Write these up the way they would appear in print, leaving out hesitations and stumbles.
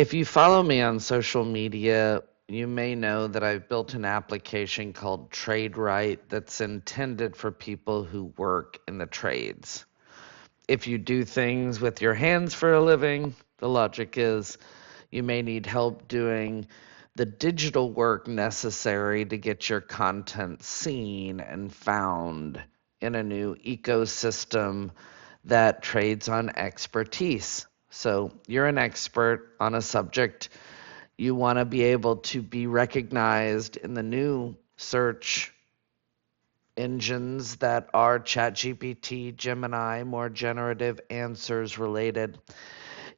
If you follow me on social media, you may know that I've built an application called Tradewrite that's intended for people who work in the trades. If you do things with your hands for a living, the logic is you may need help doing the digital work necessary to get your content seen and found in a new ecosystem that trades on expertise. So you're an expert on a subject. You want to be able to be recognized in the new search engines that are ChatGPT, Gemini, more generative answers related.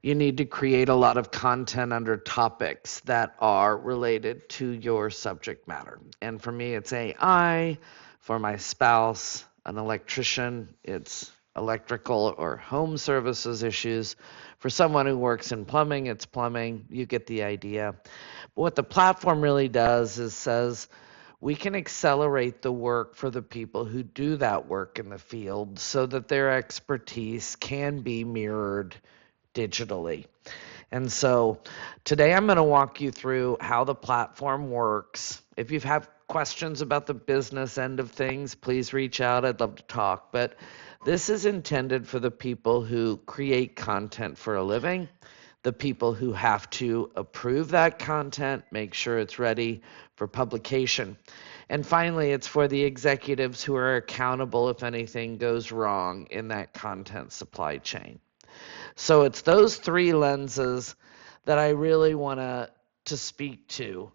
You need to create a lot of content under topics that are related to your subject matter. And for me, it's AI. For my spouse, an electrician, it's electrical or home services issues. For someone who works in plumbing, it's plumbing. You get the idea. But what the platform really does is says, we can accelerate the work for the people who do that work in the field so that their expertise can be mirrored digitally. And so today I'm going to walk you through how the platform works. If you have questions about the business end of things, please reach out. I'd love to talk. But this is intended for the people who create content for a living, the people who have to approve that content, make sure it's ready for publication. And finally, it's for the executives who are accountable if anything goes wrong in that content supply chain. So it's those three lenses that I really want to speak to.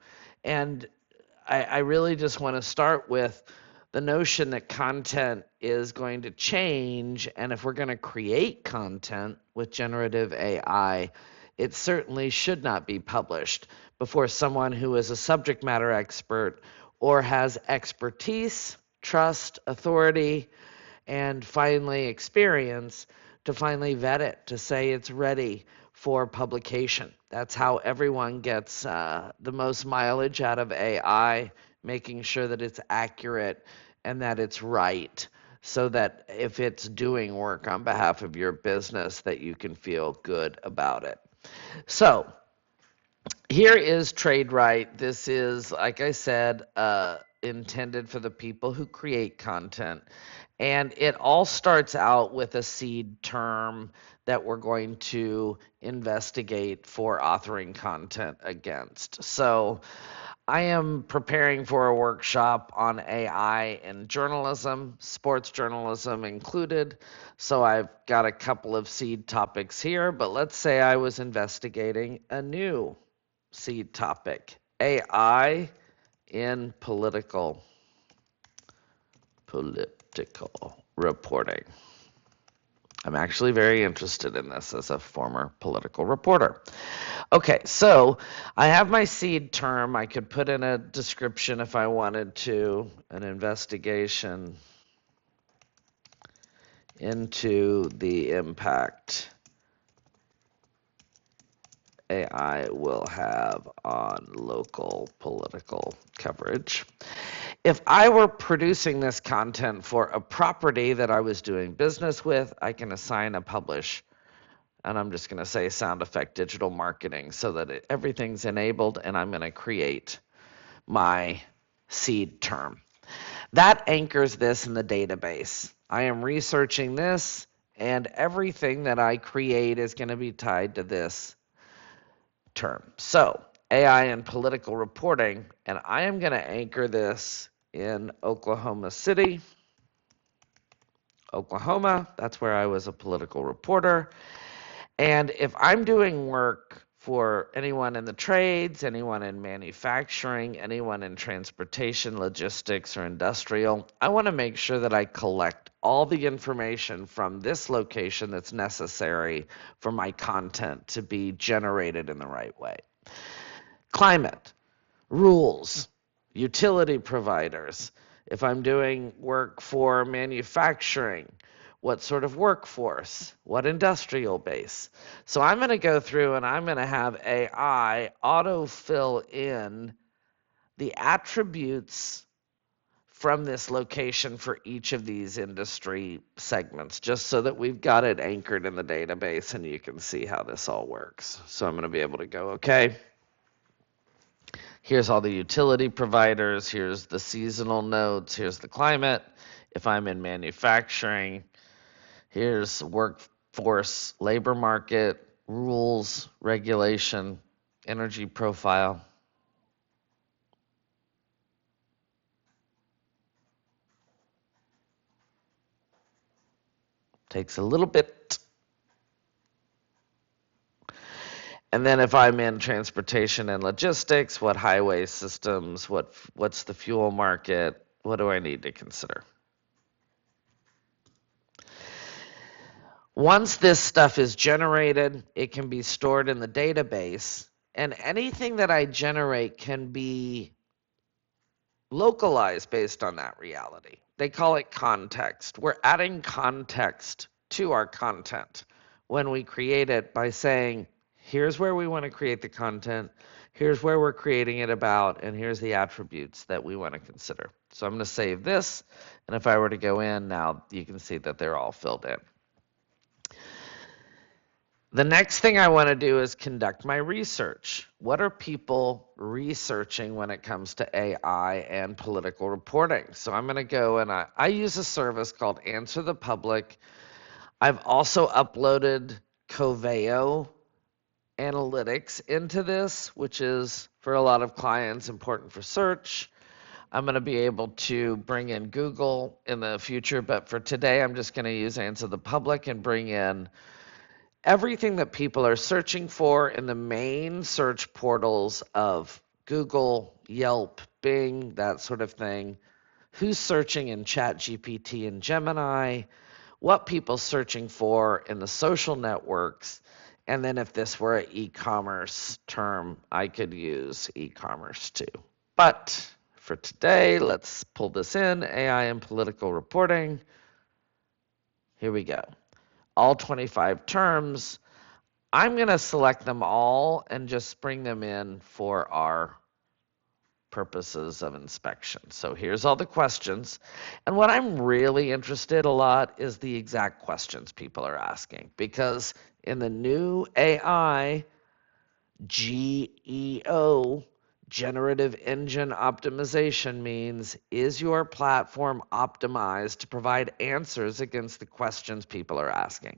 And I really just want to start with the notion that content is going to change. And if we're going to create content with generative AI, it certainly should not be published before someone who is a subject matter expert or has expertise, trust, authority, and finally experience to finally vet it, to say it's ready for publication. That's how everyone gets the most mileage out of AI, making sure that it's accurate and that it's right, so that if it's doing work on behalf of your business, that you can feel good about it. So here is Tradewrite. This is, like I said, intended for the people who create content. And it all starts out with a seed term that we're going to investigate for authoring content against. So I am preparing for a workshop on AI in journalism, sports journalism included. So I've got a couple of seed topics here, but let's say I was investigating a new seed topic, AI in political reporting. I'm actually very interested in this as a former political reporter. Okay, so I have my seed term. I could put in a description if I wanted to, an investigation into the impact AI will have on local political coverage. If I were producing this content for a property that I was doing business with, I can assign a publish, and I'm just going to say sound effect digital marketing so that everything's enabled, and I'm going to create my seed term. That anchors this in the database. I am researching this, and everything that I create is going to be tied to this term. So AI and political reporting, and I am going to anchor this in Oklahoma City, Oklahoma. That's where I was a political reporter. And if I'm doing work for anyone in the trades, anyone in manufacturing, anyone in transportation, logistics, or industrial, I want to make sure that I collect all the information from this location that's necessary for my content to be generated in the right way. Climate, rules, utility providers. If I'm doing work for manufacturing, what sort of workforce, what industrial base. So I'm going to go through and I'm going to have AI auto fill in the attributes from this location for each of these industry segments, just so that we've got it anchored in the database and you can see how this all works. So I'm going to be able to go, okay, here's all the utility providers, here's the seasonal nodes, here's the climate. If I'm in manufacturing, here's workforce labor market, rules, regulation, energy profile. Takes a little bit. And then if I'm in transportation and logistics, what highway systems, what's the fuel market, what do I need to consider? Once this stuff is generated, it can be stored in the database, and anything that I generate can be localized based on that reality. They call it context. We're adding context to our content when we create it by saying, here's where we want to create the content, here's where we're creating it about, and here's the attributes that we want to consider. So I'm going to save this, and if I were to go in now, you can see that they're all filled in. The next thing I want to do is conduct my research. What are people researching when it comes to AI and political reporting? So I'm going to go and I use a service called Answer the Public. I've also uploaded Coveo analytics into this, which is for a lot of clients important for search. I'm going to be able to bring in Google in the future, but for today, I'm just going to use Answer the Public and bring in everything that people are searching for in the main search portals of Google, Yelp, Bing, that sort of thing. Who's searching in ChatGPT and Gemini, what people searching for in the social networks, and then if this were an e-commerce term, I could use e-commerce too. But for today, let's pull this in, AI and political reporting. Here we go. All 25 terms. I'm going to select them all and just bring them in for our purposes of inspection. So here's all the questions. And what I'm really interested a lot is the exact questions people are asking, because in the new AI, GEO, generative engine optimization, means, is your platform optimized to provide answers against the questions people are asking?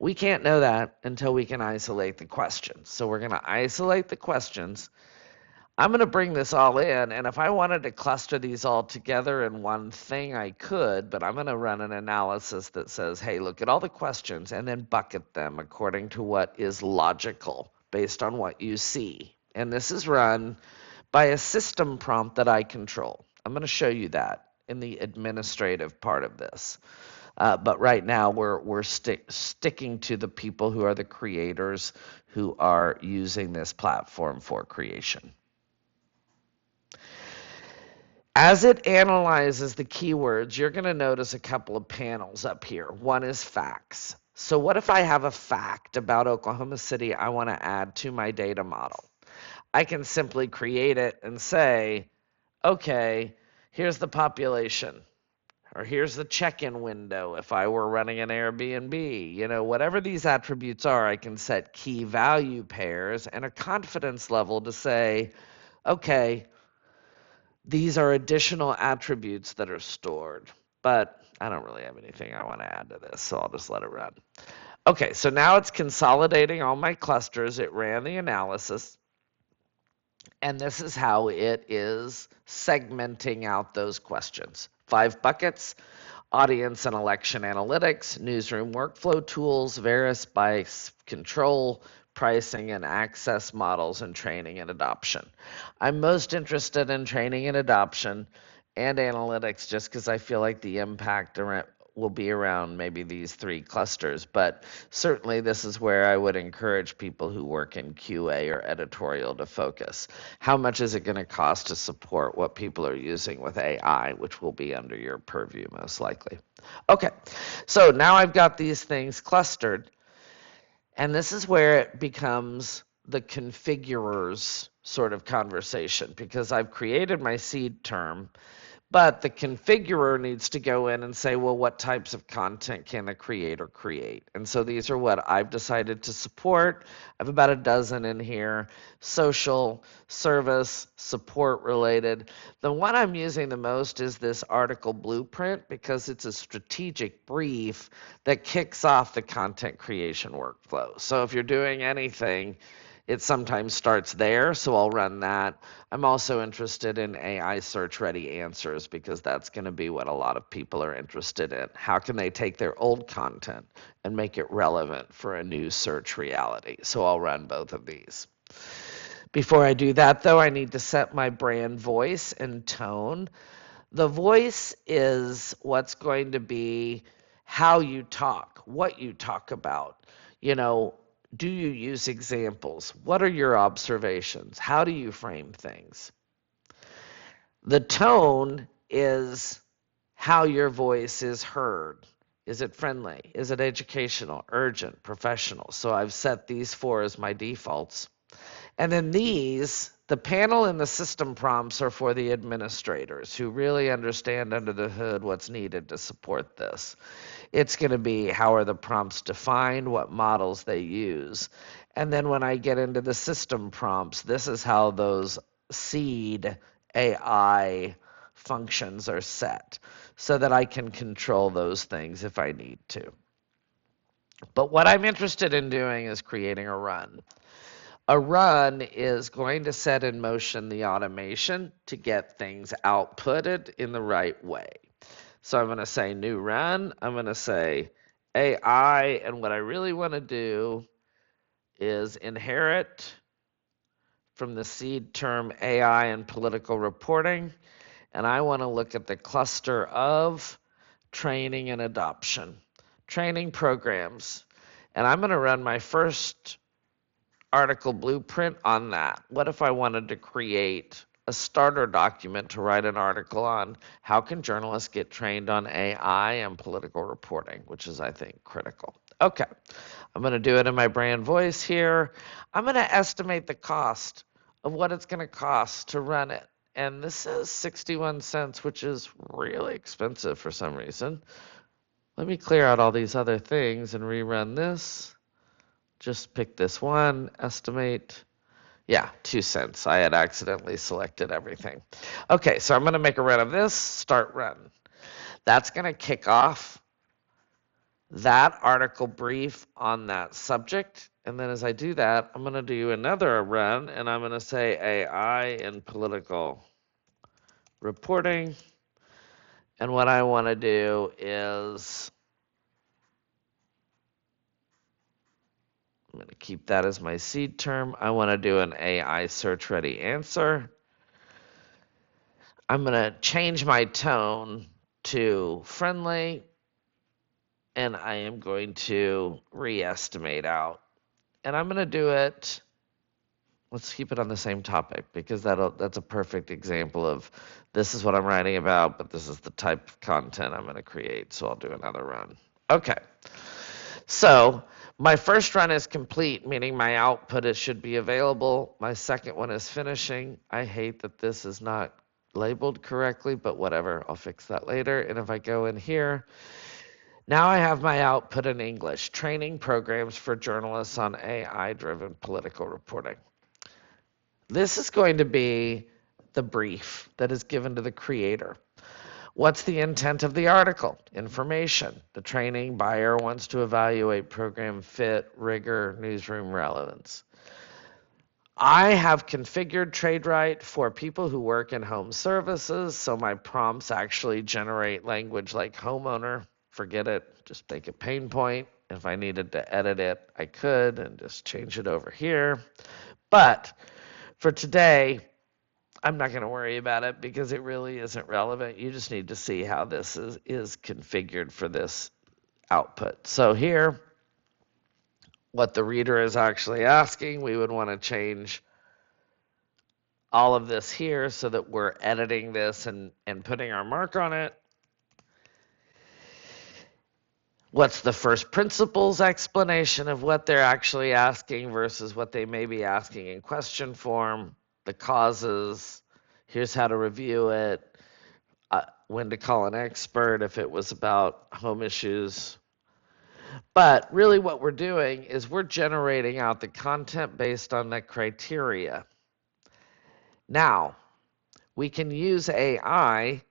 We can't know that until we can isolate the questions. So we're going to isolate the questions. I'm going to bring this all in, and if I wanted to cluster these all together in one thing, I could, but I'm going to run an analysis that says, hey, look at all the questions and then bucket them according to what is logical based on what you see. And this is run by a system prompt that I control. I'm going to show you that in the administrative part of this. But right now, we're sticking to the people who are the creators who are using this platform for creation. As it analyzes the keywords, you're going to notice a couple of panels up here. One is facts. So what if I have a fact about Oklahoma City I want to add to my data model? I can simply create it and say, okay, here's the population. Or here's the check-in window if I were running an Airbnb. You know, whatever these attributes are, I can set key value pairs and a confidence level to say, okay, these are additional attributes that are stored. But I don't really have anything I want to add to this, so I'll just let it run. Okay, so now it's consolidating all my clusters. It ran the analysis. And this is how it is segmenting out those questions. 5 buckets: audience and election analytics, newsroom workflow tools, various bias control, pricing and access models, and training and adoption. I'm most interested in training and adoption and analytics just because I feel like the impact will be around maybe these 3 clusters, but certainly this is where I would encourage people who work in QA or editorial to focus. How much is it going to cost to support what people are using with AI, which will be under your purview most likely. Okay, so now I've got these things clustered, and this is where it becomes the configurer's sort of conversation, because I've created my seed term, But the configurer needs to go in and say, well, what types of content can a creator create? And so these are what I've decided to support. I have about a dozen in here: social, service, support related. The one I'm using the most is this article blueprint, because it's a strategic brief that kicks off the content creation workflow. So if you're doing anything, it sometimes starts there, so I'll run that. I'm also interested in AI search ready answers, because that's going to be what a lot of people are interested in. How can they take their old content and make it relevant for a new search reality? So I'll run both of these. Before I do that, though, I need to set my brand voice and tone. The voice is what's going to be how you talk, what you talk about. You know, do you use examples? What are your observations? How do you frame things? The tone is how your voice is heard. Is it friendly? Is it educational, urgent, professional? So I've set these four as my defaults. And then these, the panel and the system prompts, are for the administrators who really understand under the hood what's needed to support this. It's going to be how are the prompts defined, what models they use. And then when I get into the system prompts, this is how those seed AI functions are set, so that I can control those things if I need to. But what I'm interested in doing is creating a run. A run is going to set in motion the automation to get things outputted in the right way. So I'm going to say new run. I'm going to say AI. And what I really want to do is inherit from the seed term AI and political reporting. And I want to look at the cluster of training and adoption, training programs. And I'm going to run my first article blueprint on that. What if I wanted to create a starter document to write an article on how can journalists get trained on AI and political reporting, which is, I think, critical. Okay, I'm going to do it in my brand voice here. I'm going to estimate the cost of what it's going to cost to run it. And this is 61 cents, which is really expensive for some reason. Let me clear out all these other things and rerun this. Just pick this one, estimate. Yeah, 2 cents. I had accidentally selected everything. Okay, so I'm going to make a run of this, start run. That's going to kick off that article brief on that subject. And then as I do that, I'm going to do another run, and I'm going to say AI in political reporting. And what I want to do is, I'm going to keep that as my seed term. I want to do an AI search ready answer. I'm going to change my tone to friendly, and I am going to re-estimate out. And I'm going to do it, let's keep it on the same topic, because that's a perfect example of this is what I'm writing about, but this is the type of content I'm going to create. So I'll do another run. Okay. So my first run is complete, meaning my output should be available. My second one is finishing. I hate that this is not labeled correctly, but whatever, I'll fix that later. And if I go in here, now I have my output in English: training programs for journalists on AI-driven political reporting. This is going to be the brief that is given to the creator. What's the intent of the article? Information. The training buyer wants to evaluate program fit, rigor, newsroom relevance. I have configured Tradewrite for people who work in home services, so my prompts actually generate language like homeowner. Forget it, just make it pain point. If I needed to edit it, I could and just change it over here. But for today, I'm not going to worry about it because it really isn't relevant. You just need to see how this is configured for this output. So here, what the reader is actually asking, we would want to change all of this here so that we're editing this and putting our mark on it. What's the first principles explanation of what they're actually asking versus what they may be asking in question form, the causes, here's how to review it. when to call an expert, if it was about home issues. But really, what we're doing is we're generating out the content based on that criteria. Now, we can use AI.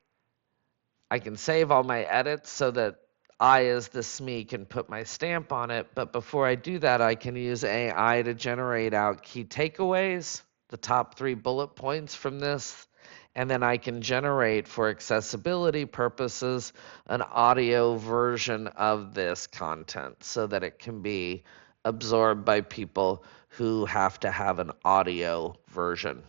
I can save all my edits so that I, as the SME, can put my stamp on it. But before I do that, I can use AI to generate out key takeaways, the top 3 bullet points from this. And then I can generate, for accessibility purposes, an audio version of this content so that it can be absorbed by people who have to have an audio version.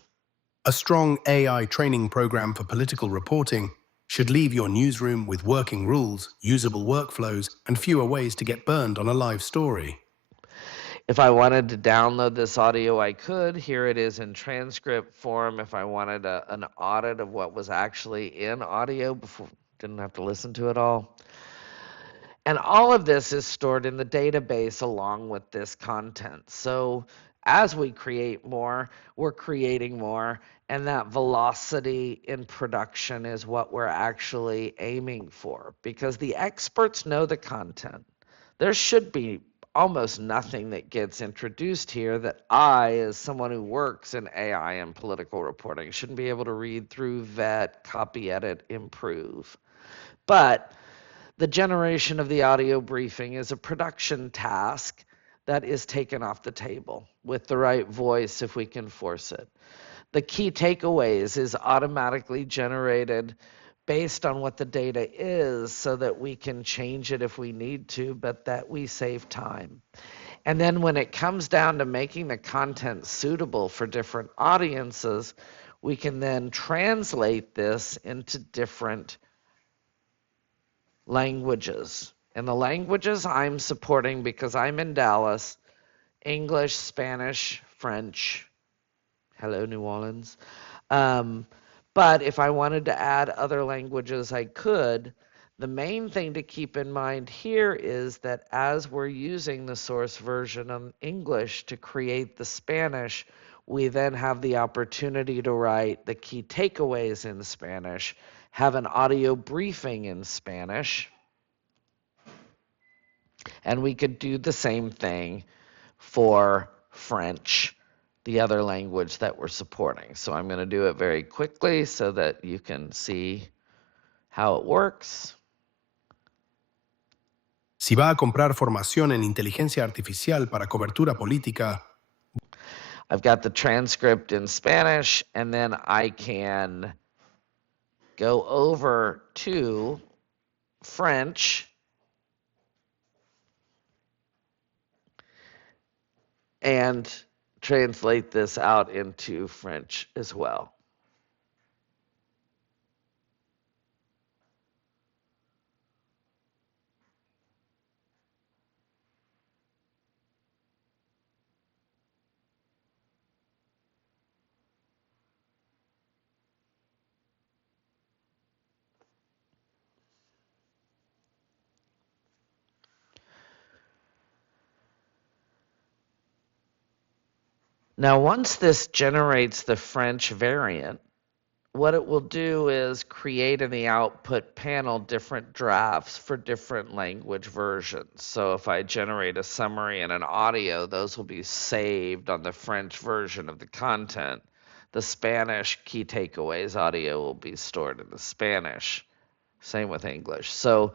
A strong AI training program for political reporting should leave your newsroom with working rules, usable workflows, and fewer ways to get burned on a live story. If I wanted to download this audio, I could. Here it is in transcript form. If I wanted an audit of what was actually in audio, before didn't have to listen to it all. And all of this is stored in the database along with this content. So as we create more, we're creating more, and that velocity in production is what we're actually aiming for, because the experts know the content. There should be almost nothing that gets introduced here that I, as someone who works in AI and political reporting, shouldn't be able to read through, vet, copy, edit, improve. But the generation of the audio briefing is a production task that is taken off the table with the right voice if we can force it. The key takeaways is automatically generated based on what the data is so that we can change it if we need to, but that we save time. And then when it comes down to making the content suitable for different audiences, we can then translate this into different languages. And the languages I'm supporting, because I'm in Dallas: English, Spanish, French. Hello, New Orleans. But if I wanted to add other languages, I could. The main thing to keep in mind here is that as we're using the source version of English to create the Spanish, we then have the opportunity to write the key takeaways in Spanish, have an audio briefing in Spanish, and we could do the same thing for French, the other language that we're supporting. So I'm going to do it very quickly so that you can see how it works. Si va a comprar formación en inteligencia artificial para cobertura política, I've got the transcript in Spanish, and then I can go over to French and translate this out into French as well. Now, once this generates the French variant, what it will do is create in the output panel different drafts for different language versions. So if I generate a summary and an audio, those will be saved on the French version of the content. The Spanish key takeaways audio will be stored in the Spanish. Same with English. So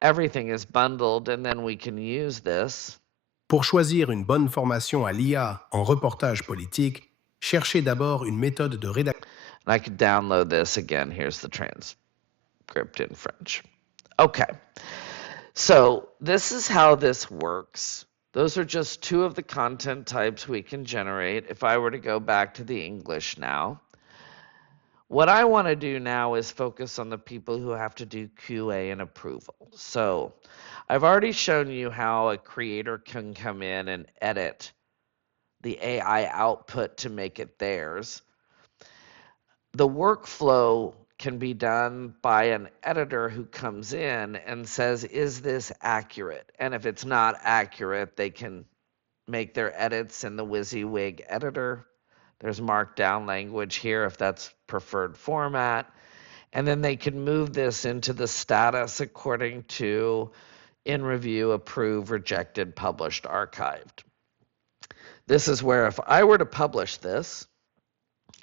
everything is bundled, and then we can use this. pour choisir une bonne formation à l'IA en reportage politique, cherchez d'abord une méthode de rédaction. And I could download this again. Here's the transcript in French. Okay. So this is how this works. Those are just 2 of the content types we can generate. If I were to go back to the English now, what I want to do now is focus on the people who have to do QA and approval. So I've already shown you how a creator can come in and edit the AI output to make it theirs. The workflow can be done by an editor who comes in and says, is this accurate? And if it's not accurate, they can make their edits in the WYSIWYG editor. There's markdown language here if that's preferred format. And then they can move this into the status according to in review, approved, rejected, published, archived. This is where if I were to publish this,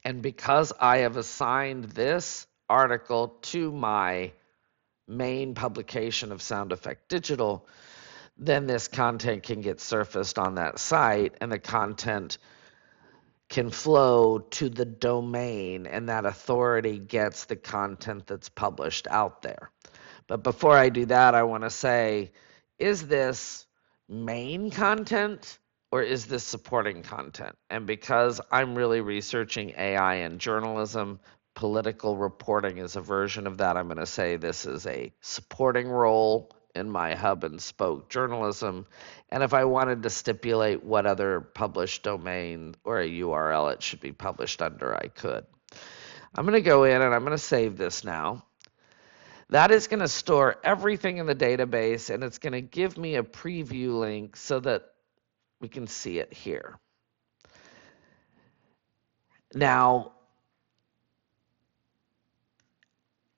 and because I have assigned this article to my main publication of Sound Effect Digital, then this content can get surfaced on that site, and the content can flow to the domain, and that authority gets the content that's published out there. But before I do that, I want to say, is this main content or is this supporting content? And because I'm really researching AI and journalism, political reporting is a version of that. I'm going to say this is a supporting role in my hub and spoke journalism. And if I wanted to stipulate what other published domain or a URL it should be published under, I could. I'm going to go in and I'm going to save this now. That is going to store everything in the database, and it's going to give me a preview link so that we can see it here. Now,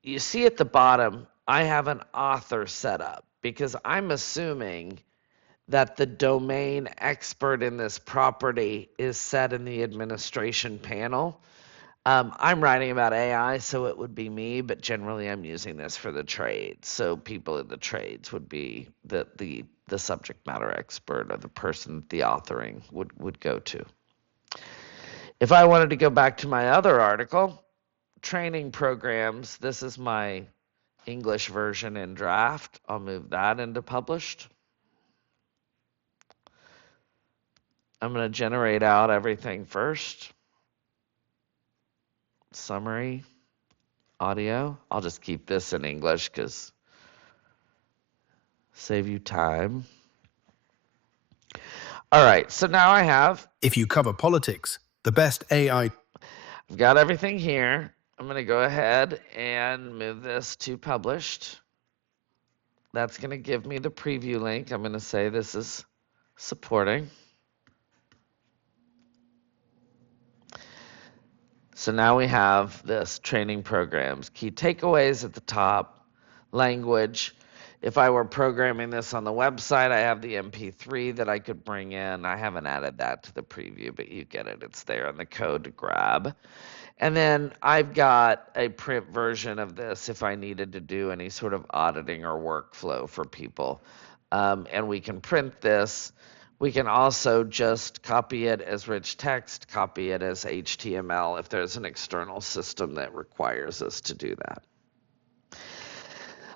you see at the bottom, I have an author set up because I'm assuming that the domain expert in this property is set in the administration panel. I'm writing about AI, so it would be me, but generally I'm using this for the trades. So people in the trades would be the subject matter expert or the person the authoring would go to. If I wanted to go back to my other article, training programs, this is my English version in draft. I'll move that into published. I'm going to generate out everything first. Summary, audio. I'll just keep this in English because save you time. All right, so now I have. If you cover politics, the best AI. I've got everything here. I'm going to go ahead and move this to published. That's going to give me the preview link. I'm going to say this is supporting. So now we have this training programs, key takeaways at the top, language. If I were programming this on the website, I have the MP3 that I could bring in. I haven't added that to the preview, but you get it. It's there in the code to grab. And then I've got a print version of this if I needed to do any sort of auditing or workflow for people. And we can print this. We can also just copy it as rich text, copy it as HTML if there's an external system that requires us to do that.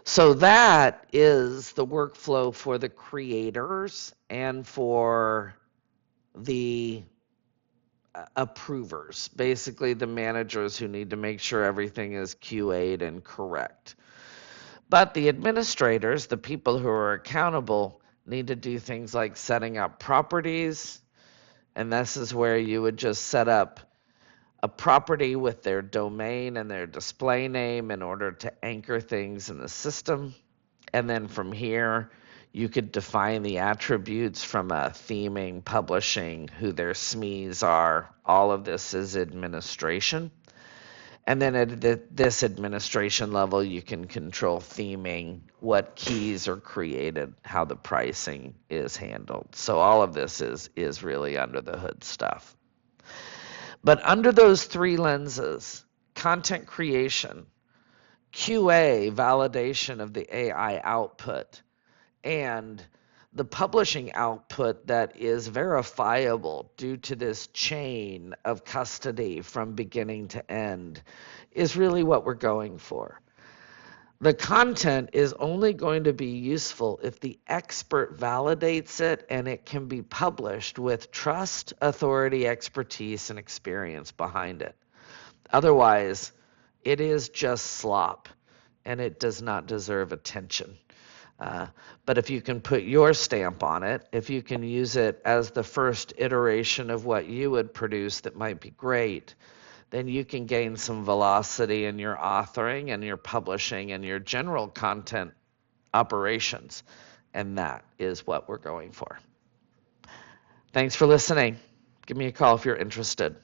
So that is the workflow for the creators and for the approvers, basically the managers who need to make sure everything is QA'd and correct. But the administrators, the people who are accountable, need to do things like setting up properties, and this is where you would just set up a property with their domain and their display name in order to anchor things in the system. And then from here, you could define the attributes from a theming, publishing, who their SMEs are. All of this is administration. And then at this administration level, you can control theming, what keys are created, how the pricing is handled. So all of this is really under the hood stuff. But under those three lenses, content creation, QA, validation of the AI output, and the publishing output that is verifiable due to this chain of custody from beginning to end is really what we're going for. The content is only going to be useful if the expert validates it and it can be published with trust, authority, expertise, and experience behind it. Otherwise, it is just slop and it does not deserve attention. But if you can put your stamp on it, if you can use it as the first iteration of what you would produce that might be great, then you can gain some velocity in your authoring and your publishing and your general content operations. And that is what we're going for. Thanks for listening. Give me a call if you're interested.